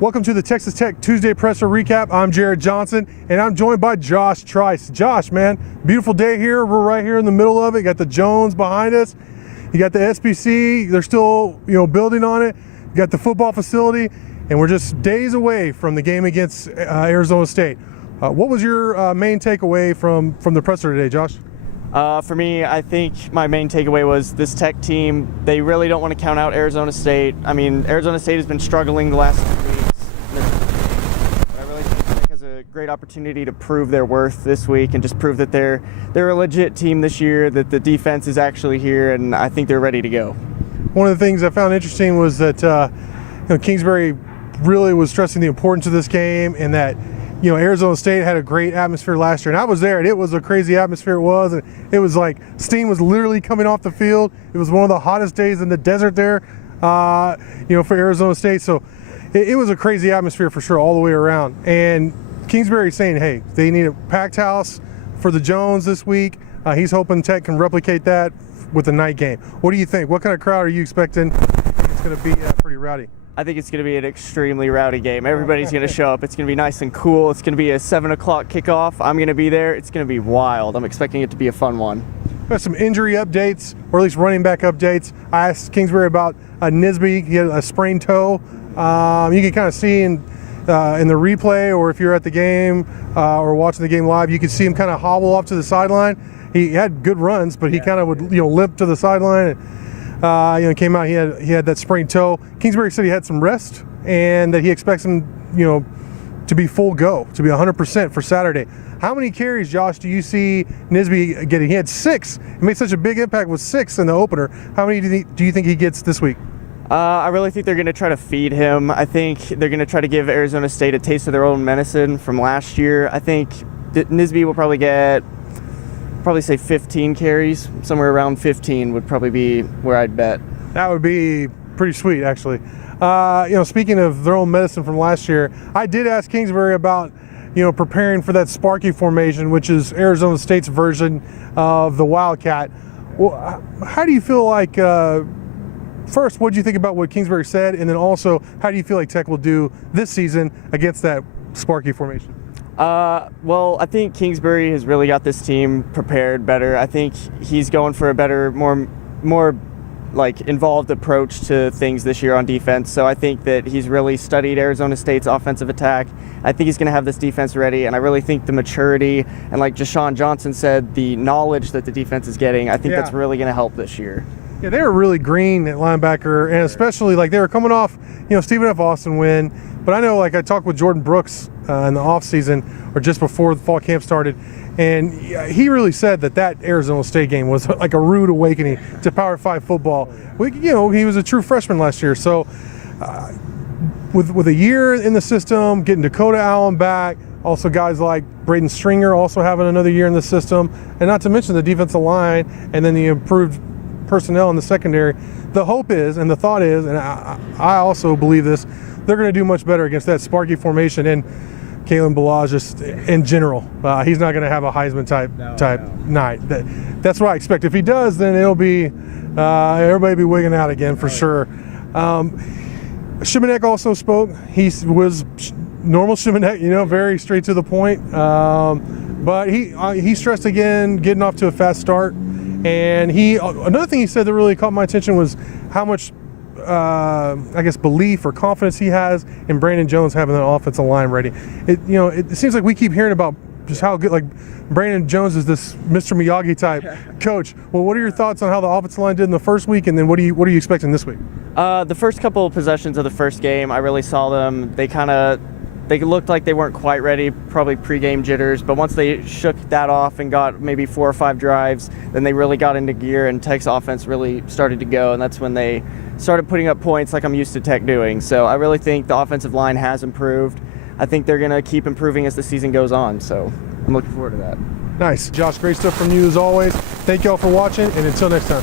Welcome to the Texas Tech Tuesday Presser Recap. I'm Jared Johnson, and I'm joined by Josh Trice. Josh, man, beautiful day here. We're right here in the middle of it. You got the Jones behind us. You got the SBC. They're still, building on it. You got the football facility, and we're just days away from the game against Arizona State. What was your main takeaway from the presser today, Josh? For me, I think my main takeaway was this Tech team, they really don't want to count out Arizona State. I mean, Arizona State has been struggling the last 2 weeks. I really think Tech has a great opportunity to prove their worth this week and just prove that they're a legit team this year, that the defense is actually here, and I think they're ready to go. One of the things I found interesting was that Kingsbury really was stressing the importance of this game, and that Arizona State had a great atmosphere last year, and I was there, and it was a crazy atmosphere. And it was like steam was literally coming off the field. It was one of the hottest days in the desert there, for Arizona State. So it was a crazy atmosphere for sure all the way around. And Kingsbury saying, hey, they need a packed house for the Jones this week. He's hoping Tech can replicate that with the night game. What do you think? What kind of crowd are you expecting? It's going to be pretty rowdy. I think it's going to be an extremely rowdy game. Everybody's going to show up. It's going to be nice and cool. It's going to be a 7 o'clock kickoff. I'm going to be there. It's going to be wild. I'm expecting it to be a fun one. Got some injury updates, or at least running back updates. I asked Kingsbury about Nisby. He had a sprained toe. You can kind of see in the replay, or if you're at the game or watching the game live, you can see him kind of hobble off to the sideline. He had good runs, but he kind of would limp to the sideline. Came out, he had that sprained toe. Kingsbury said he had some rest and that he expects him, to be full go, to be 100% for Saturday. How many carries, Josh, do you see Nisby getting? He had 6. He made such a big impact with 6 in the opener. How many do you think he gets this week? I really think they're going to try to feed him. I think they're going to try to give Arizona State a taste of their own medicine from last year. I think Nisby will probably say 15 carries. Somewhere around 15 would probably be where I'd bet. That would be pretty sweet, actually. Speaking of their own medicine from last year, I did ask Kingsbury about, preparing for that Sparky formation, which is Arizona State's version of the Wildcat. Well, how do you feel like, first, what do you think about what Kingsbury said? And then also, how do you feel like Tech will do this season against that Sparky formation? Well, I think Kingsbury has really got this team prepared better. I think he's going for a better, more involved approach to things this year on defense. So I think that he's really studied Arizona State's offensive attack. I think he's going to have this defense ready, and I really think the maturity and, like Deshaun Johnson said, the knowledge that the defense is getting, I think that's really going to help this year. Yeah, they were really green at linebacker, and especially they were coming off, Stephen F. Austin win. But I know, I talked with Jordan Brooks in the offseason, or just before the fall camp started, and he really said that Arizona State game was like a rude awakening to Power 5 football. He was a true freshman last year. So with a year in the system, getting Dakota Allen back, also guys like Braden Stringer also having another year in the system, and not to mention the defensive line and then the improved personnel in the secondary, the hope is and the thought is, and I also believe this, they're going to do much better against that Sparky formation and Kalen Ballage just in general. He's not going to have a Heisman type night. That's what I expect. If he does, then it'll be everybody be wigging out again for sure. Shimanek also spoke. He was normal Shimanek, very straight to the point. But he stressed again getting off to a fast start. And another thing he said that really caught my attention was how much belief or confidence he has in Brandon Jones having an offensive line ready. It seems like we keep hearing about just how good, Brandon Jones is this Mr. Miyagi type coach. Well, what are your thoughts on how the offensive line did in the first week, and then what are you expecting this week? The first couple of possessions of the first game, I really saw them. They looked like they weren't quite ready, probably pregame jitters, but once they shook that off and got maybe 4 or 5 drives, then they really got into gear, and Tech's offense really started to go, and that's when they started putting up points like I'm used to Tech doing. So I really think the offensive line has improved. I think they're going to keep improving as the season goes on, so I'm looking forward to that. Nice. Josh, great stuff from you as always. Thank you all for watching, and until next time.